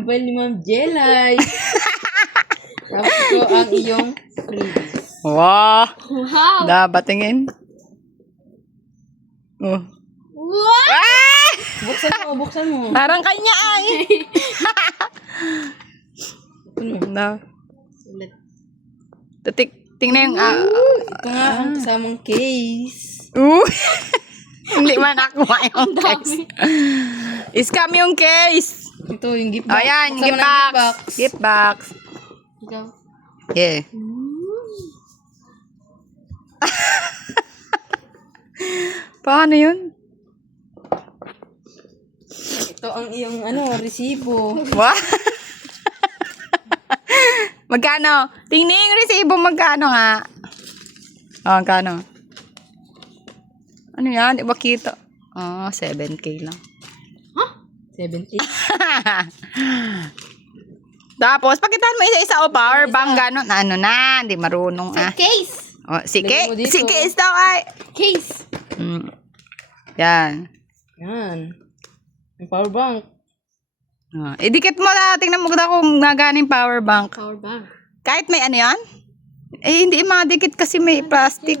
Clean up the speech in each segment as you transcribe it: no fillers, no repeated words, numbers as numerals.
File ni Ma'am Jelay. Tapos ito ang iyong freebies. Wow. Wow. Dapat tingin. Oh. What? Ah! Buksan mo. Parang kanya ay. Na. Ulit. Tingnan yung... Ito nga ang kasamang case. Hindi man nakuha yung case. Scam yung case. Ito yung gift box. Ayan, yung Kasama gift ng box. Gift box. Ikaw. Yeah. Paano yun? Ito ang iyong resibo. What? Magkano? Tingnan yung resibo, magkano nga? Oh, magkano? Ano yan? Di ba kita? Oh, 7K lang. 70. Tapos, pakitaan mo isa-isa o power bank, gano'n. Ano na, hindi marunong Case. Oh, si Lagyan mo dito. case daw ay. Case. Yan. Yan. Yung power bank. Oh, idikit mo na, tingnan mo daw kung nagana yung power bank. Power bank. Kahit may ano yan? Eh, hindi madikit kasi may plastic.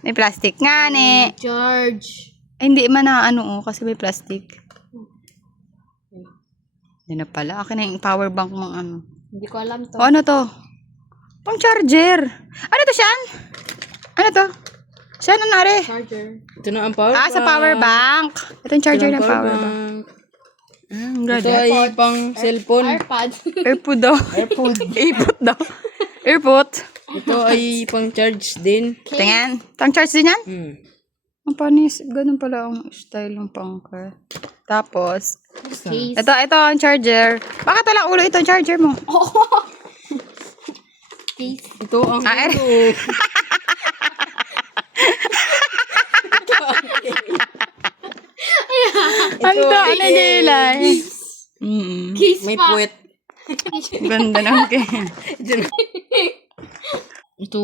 May plastic nga, ne. Charge. Eh, hindi man na ano, kasi may plastic. Yan na pala. Akin na yung power bank mong ano. Hindi ko alam to. O, ano to? Pang charger. Ano to, Shan? Ano to? Shan, ano nari? Charger. Ito na ang power bank. Sa power bank. Ito yung charger ng power bank. Ito ay pang cellphone. AirPod. Airpod daw. Airpod. Airpod daw. Airpod. Ito ay pang charge din. Tingnan. Pang charge din yan? Ang panis. Ganun pala ang style ng pangka. Tapos, Case. ito ang charger. Bakit wala ulo itong charger mo? Case. Ito ang Ah, ulo. Ang daan na nilay. Case May pa. puwet. Ganda ng kaya. Ito.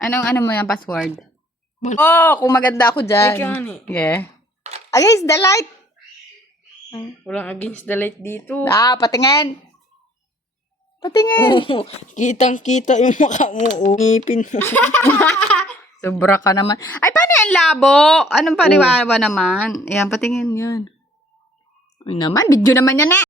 Ano mo yung password? Oh, kung maganda ako Ay, dyan. kani. Yeah. Against the light. Walang against the light dito. Patingin. Patingin. Oh, kitang-kita yung mukha mo. Oh. Ngipin mo. Sobra ka naman. Ay, paano yan, labo? Anong pariwara ba naman? Ayan, patingin yun. Ay naman, video naman yan eh.